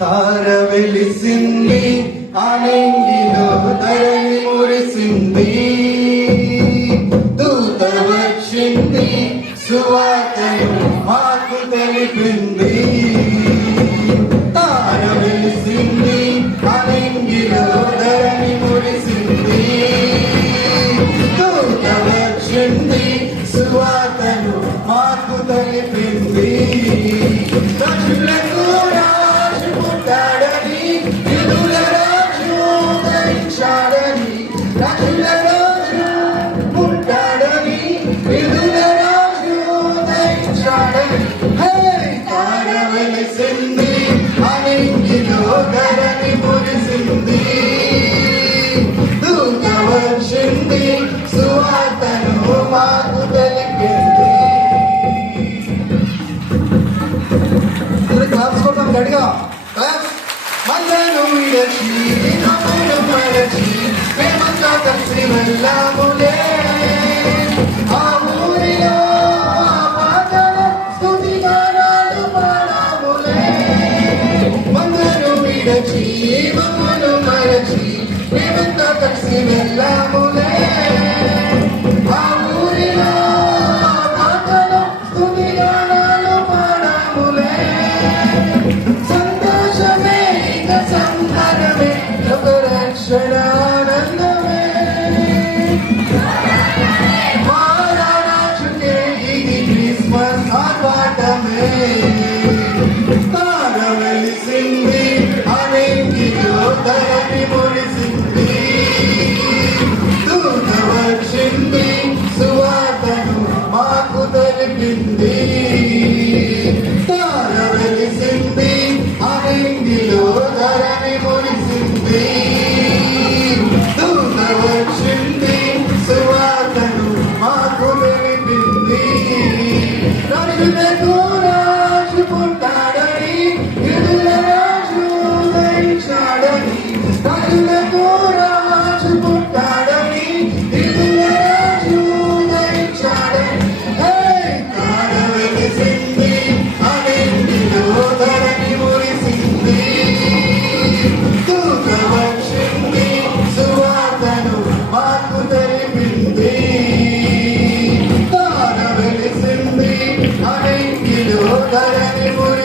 తార వెలిసింది ఆనంగిలో ధరణి మురిసింది దూత వచ్చింది సువార్తను మాకు తెలిపింది తార వెలిసింది ఆనంగిలో ధరణి మురిసింది దూత వచ్చింది సువార్తను మాకు తెలిపింది సువార్తను మాకు తెలిపింది. క్లాప్స్ కొట్టాం గడిగా క్లాప్స్. మందను విడచి నమ్మును మరచి మేమంతా కలిసి వెళ్ళాములే ఆ ఊరిలో ఆ పాటల స్తుతి గానాలు పాడాములే. మందను విడచి నమ్మును మరచి మేమంతా కలిసి వెళ్ళాములే ఆ ఊరిలో ఆ పాటల స్తుతి గానాలు పాడాములే. సంతోషమే ఇక సంబరమే లోక రక్షణానందమే మారాచుకే ఇది క్రిస్మస్ ఆర్భాటమే. తార వెలిసింది ఆనంగిలో ధరణి మురిసింది దూత వచ్చింది సువార్తను మాకు తెలిపింది. తార వెలిసింది ఆనంగిలో ధరణి మురిసింది దూత వచ్చింది సువార్తను మాకు తెలిపింది. రాజులకు రాజు పుట్టాడని విడుదల రాజు ఉదయించాడని రాజులకు రాజు పుట్టాడని విడుదల రాజు ఉదయించాడని. తార వెలిసింది ఆనంగిలో ధరణి మురిసింది దూత వచ్చింది సువార్తను మాకు తెలిపింది. తార వెలిసింది ఆనంగిలో ధరణి మురిసింది